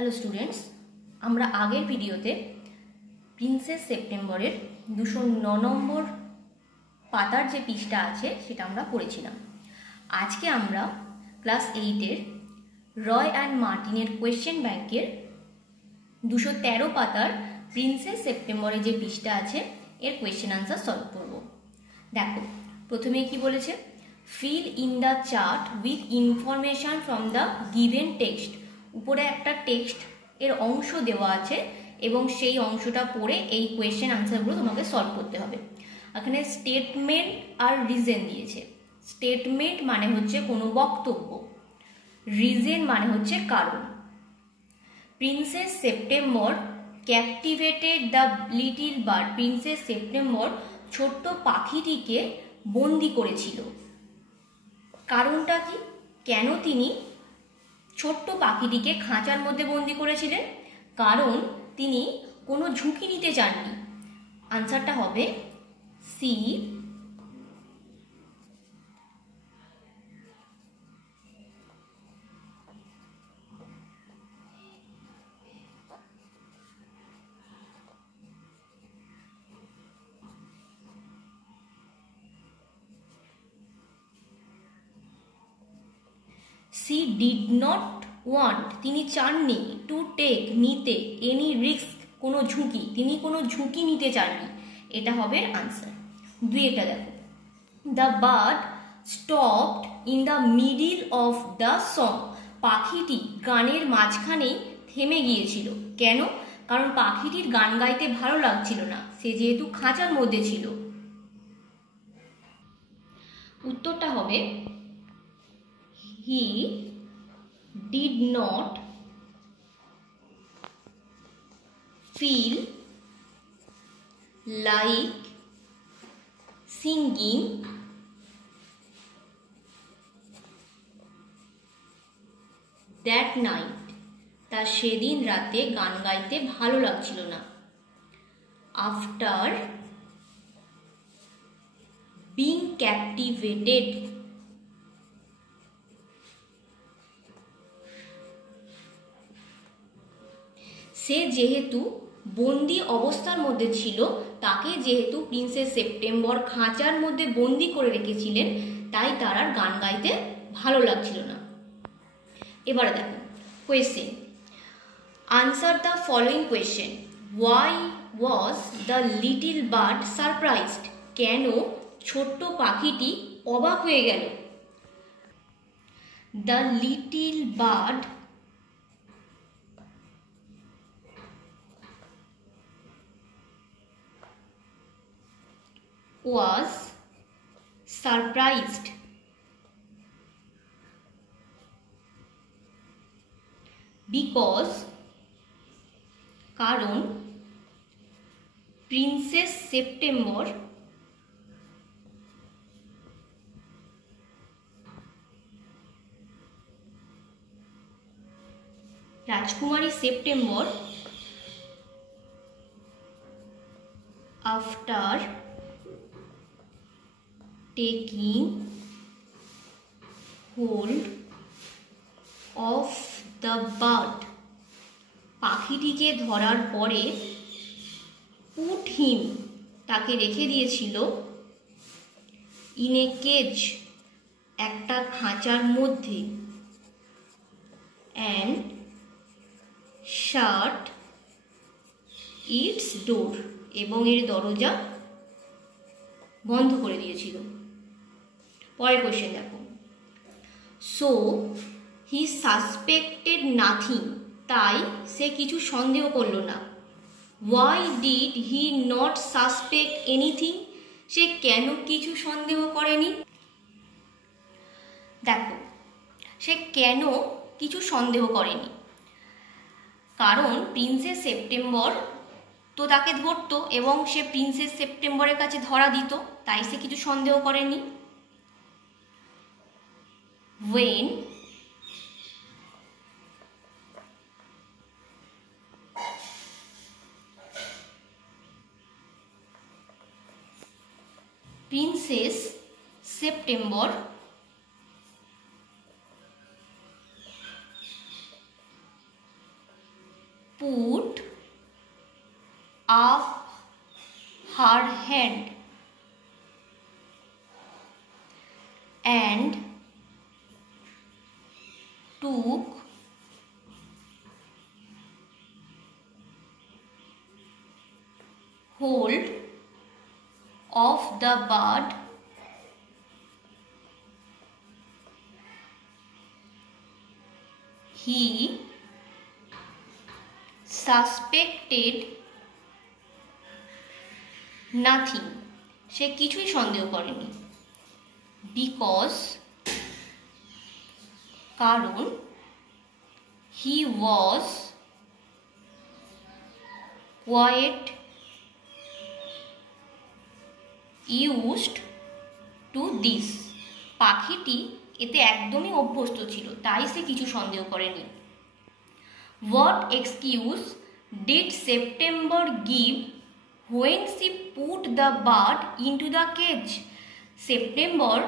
Hello students, আমরা আগের ভিডিওতে প্রিন্সেস সেপ্টেম্বরের 209 নম্বর পাতার যে পৃষ্ঠা আছে সেটা আমরা পড়েছিলাম। আজকে আমরা ক্লাস 8-এর রয় অ্যান্ড মার্টিনের কোয়েশ্চেন ব্যাংকের 213 পাতার প্রিন্সেস সেপ্টেম্বরে যে পৃষ্ঠা আছে এর কোয়েশ্চেন আনসার সলভ করব। দেখো, প্রথমে কি বলেছে, fill in the chart with information from the given text. উপরে একটা টেক্সট এর অংশ দেওয়া আছে এবং সেই অংশটা পড়ে এই কোয়েশ্চেন আনসারগুলো তোমাকে সলভ করতে হবে। এখানে স্টেটমেন্ট আর রিজন দিয়েছে। স্টেটমেন্ট মানে হচ্ছে কোনো বক্তব্য, রিজন মানে হচ্ছে কারণ। প্রিন্সেস সেপ্টেম্বর ক্যাপটিভেটেড the little bird. Princess September ছোট্ট পাখিটিকে বন্দি করেছিল। কারণটা কি? কেন তিনি ছোট্ট পাখিটিকে খাঁচার মধ্যে বন্দি করেছিলেন? কারণ তিনি কোনো ঝুঁকি নিতে চাননি। আনসারটা হবে C. She did not want, তিনি চাননি, টু টেক, নিতে, এনি রিস্ক, কোনো ঝুঁকি, তিনি কোনো ঝুঁকি নিতে চাননি। এটা হবে আনসার। দুইটা দেখো, the bird stopped in the middle of the song. পাখিটি গানের মাঝখানেই থেমে গিয়েছিল। কেন? কারণ পাখিটির গান গাইতে ভালো লাগছিল না, সে যেহেতু খাঁচার মধ্যে ছিল। উত্তরটা হবে he did not feel like singing that night. তার সেদিন রাতে গান গাইতে ভালো লাগছিল না। আফটার বিং ক্যাপটিভেটেড, সে যেহেতু বন্দি অবস্থার মধ্যে ছিল, তাকে যেহেতু প্রিন্সেস সেপ্টেম্বর খাঁচার মধ্যে বন্দি করে রেখেছিলেন, তাই তার আর গান গাইতে ভালো লাগছিল না। এবারে দেখো question, answer the following question. Why was the little bird surprised? কেন ছোট্ট পাখিটি অবাক হয়ে গেল? The little bird was surprised because, কারণ প্রিন্সেস সেপ্টেম্বর রাজকুমারী September after taking hold of the bird, পাখিটিকে ধরার পরে put him, তাকে রেখে দিয়েছিল, in a cage, একটা খাঁচার মধ্যে, and shut its door, এবং এর দরজা বন্ধ করে দিয়েছিল। পরের কোয়েশ্চেন দেখো, সো হি সাসপেক্টেড নাথিং, তাই সে কিছু সন্দেহ করল না। Why did he not suspect anything, সে কেন কিছু সন্দেহ করেনি? দেখো, সে কেন কিছু সন্দেহ করেনি, কারণ প্রিন্সেস সেপ্টেম্বর তো তাকে ধরতো এবং সে প্রিন্সেস সেপ্টেম্বরের কাছে ধরা দিত, তাই সে কিছু সন্দেহ করেনি। when princess September put up her hand and took hold of the bird he suspected nothing, সে কিছুই সন্দেহ করেনি, because কারণ he was quite used to this, পাখিটি এতে একদমই অভ্যস্ত ছিল, তাই সে কিছু সন্দেহ করেনি। What excuse did September give when she put the bird into the cage? September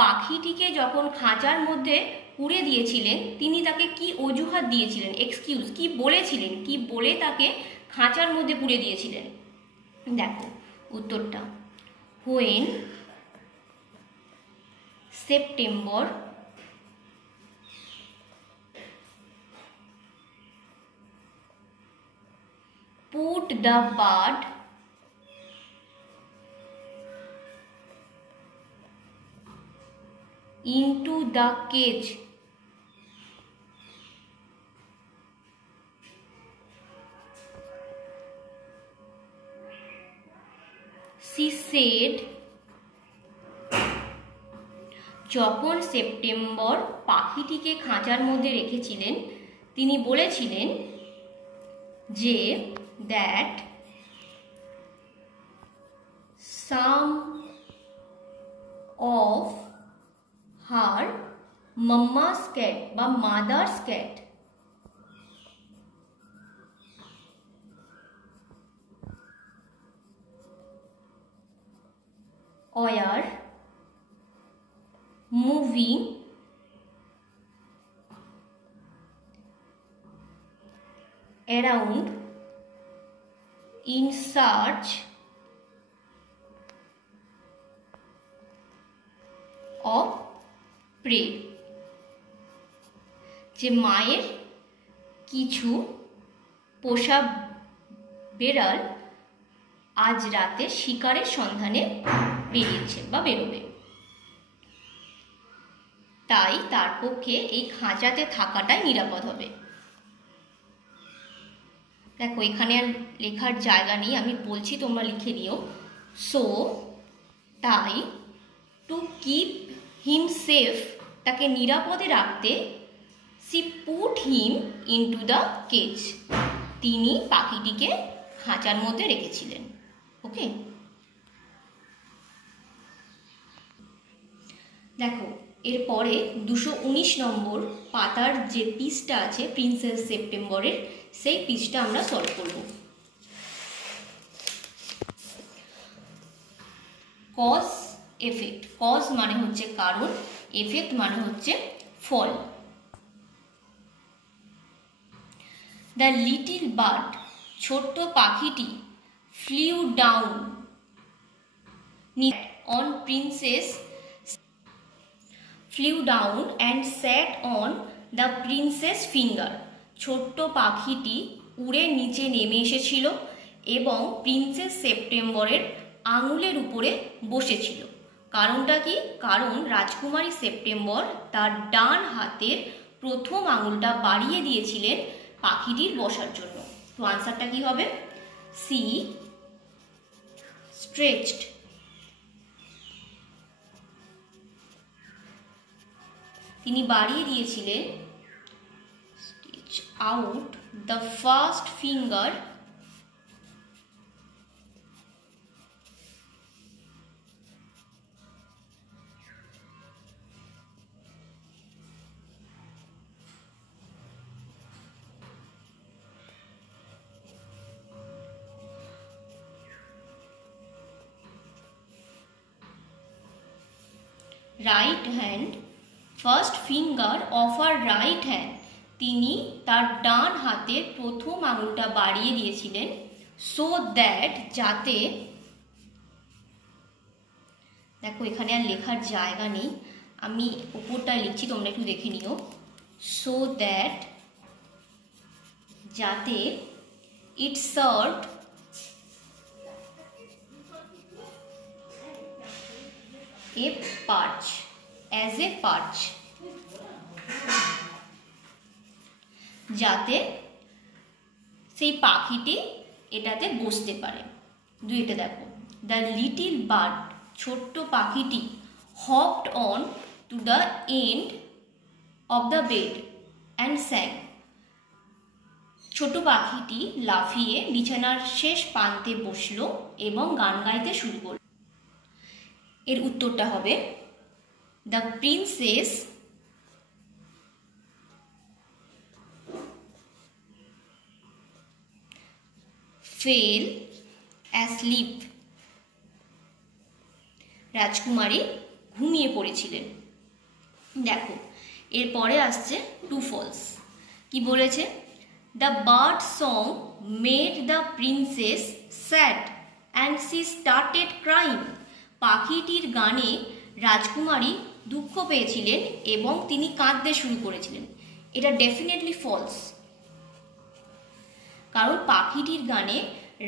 পাখিটিকে যখন খাঁচার মধ্যে পুরে দিয়েছিলেন তিনি তাকে কি অজুহাত দিয়েছিলেন, এক্সকিউজ কি বলেছিলেন, কি বলে তাকে খাঁচার মধ্যে পুরে দিয়েছিলেন? দেখো উত্তরটা, when September put the bird into the cage, she said, যখন সেপ্টেম্বর পাখিটিকে খাঁচার মধ্যে রেখেছিলেন তিনি বলেছিলেন যে that some of her mama's cat বা mother's cat were moving around in search of prey, যে মায়ের কিছু পোষা বেড়াল আজ রাতে শিকারের সন্ধানে বেরিয়েছে বা বেরোবে, তাই তার পক্ষে এই খাঁচাতে থাকাটাই নিরাপদ হবে। দেখো এখানে আর লেখার জায়গা নেই, আমি বলছি তোমরা লিখে নিও। সো তাই টু কিপ হিম সেফ, তাকে নিরাপদে রাখতে, she put him into the cage, তিনি পাখিটিকে খাঁচার মধ্যে রেখেছিলেন। ওকে, দেখো এরপরে 219 নম্বর পাতার যে পিসটা আছে প্রিন্সেস সেপ্টেম্বরের, সেই পিসটা আমরা সলভ করব। কজ এফেক্ট, কজ মানে হচ্ছে কারণ, এফেক্ট মানে হচ্ছে ফল। দ্য লিটিল বার্ড, ছোট্ট পাখিটি, flew down on princess, flew down and sat on the princess finger, ছোট্ট পাখিটি উড়ে নিচে নেমে এসেছিল এবং প্রিন্সেস সেপ্টেম্বরের আঙুলের উপরে বসেছিল। কারণটা কি? কারণ রাজকুমারী সেপ্টেম্বর তার ডান হাতের প্রথম আঙুলটা বাড়িয়ে দিয়েছিলেন পাখিটির বসার জন্য। তো আনসারটা কি হবে? সি স্ট্রেচড, তিনি বাড়িয়ে দিয়েছিলেন stitch out the first finger right hand, first finger of her right hand, তিনি তার ডান হাতের প্রথম আঙুলটা বাড়িয়ে দিয়েছিলেন সো দ্যাট, যাতে, দেখো এখানে আর লেখার জায়গা নেই, আমি উপরটায় লিখছি, তোমরা একটু দেখে নিও। সো দ্যাট, যাতে, ইট সার্ভড এ পার্চ, অ্যাজ এ পার্চ, যাতে সেই পাখিটি এটাতে বসতে পারে। দুইটা দেখো, দ্য লিটিল বার্ড, ছোট্ট পাখিটি, hopped on to the end of the bed and sang, ছোট পাখিটি লাফিয়ে বিছানার শেষ প্রান্তে বসলো এবং গান গাইতে শুরু করল। এর উত্তরটা হবে, দ্য প্রিন্সেস ফেল অ্যাসলিপ, রাজকুমারী ঘুমিয়ে পড়েছিলেন। দেখো এরপরে আসছে টু ফলস। কি বলেছে? The bird song made the princess sad and she started crying, পাখিটির গানে রাজকুমারী দুঃখ পেয়েছিলেন এবং তিনি কাঁদতে শুরু করেছিলেন। এটা ডেফিনেটলি ফলস, কারণ পাখিটির গানে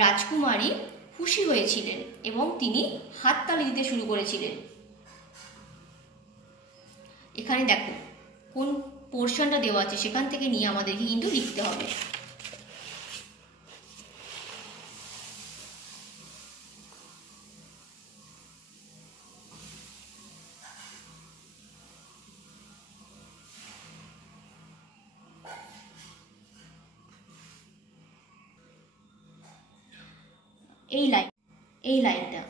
রাজকুমারী খুশি হয়েছিলেন এবং তিনি হাততালি দিতে শুরু করেছিলেন। এখানে দেখো কোন পোর্শনটা দেওয়া আছে, সেখান থেকে নিয়ে আমাদেরকে কিন্তু লিখতে হবে। এই লাইনটা,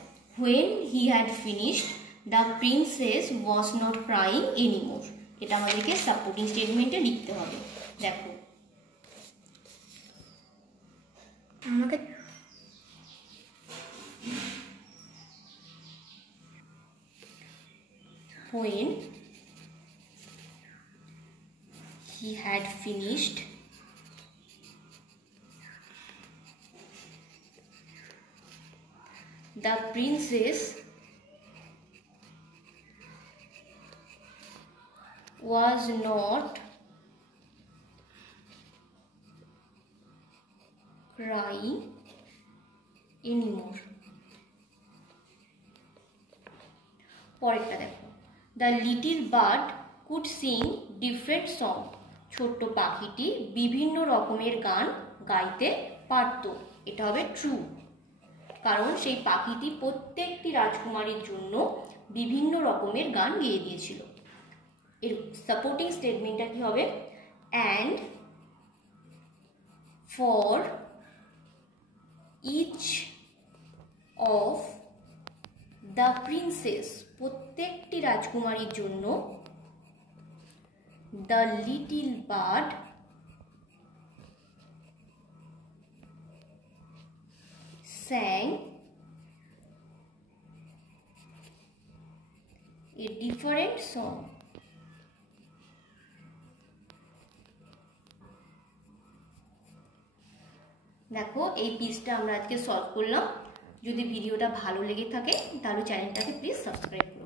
when he had finished the princess was not crying anymore, এটা আমাদেরকে সাপোর্টিং স্টেটমেন্টে লিখতে হবে। দেখো আমাকে when he had finished the princess was not crying anymore. পরেরটা দেখো, the little bird could Singh different song, ছোট্ট পাখিটি বিভিন্ন রকমের গান গাইতে পারত। এটা হবে ট্রু, কারণ সেই পাখিটি প্রত্যেকটি রাজকুমারীর জন্য বিভিন্ন রকমের গান গেয়ে দিয়েছিল। এর সাপোর্টিং স্টেটমেন্টটা কি হবে? And for each of the princess, প্রত্যেকটি রাজকুমারীর জন্য, the little bird sang a different song. দেখো এই পিসটা আমরা আজকে সলভ করলাম। যদি ভিডিওটা ভালো লেগে থাকে তাহলে চ্যানেলটাকে প্লিজ সাবস্ক্রাইব করুন।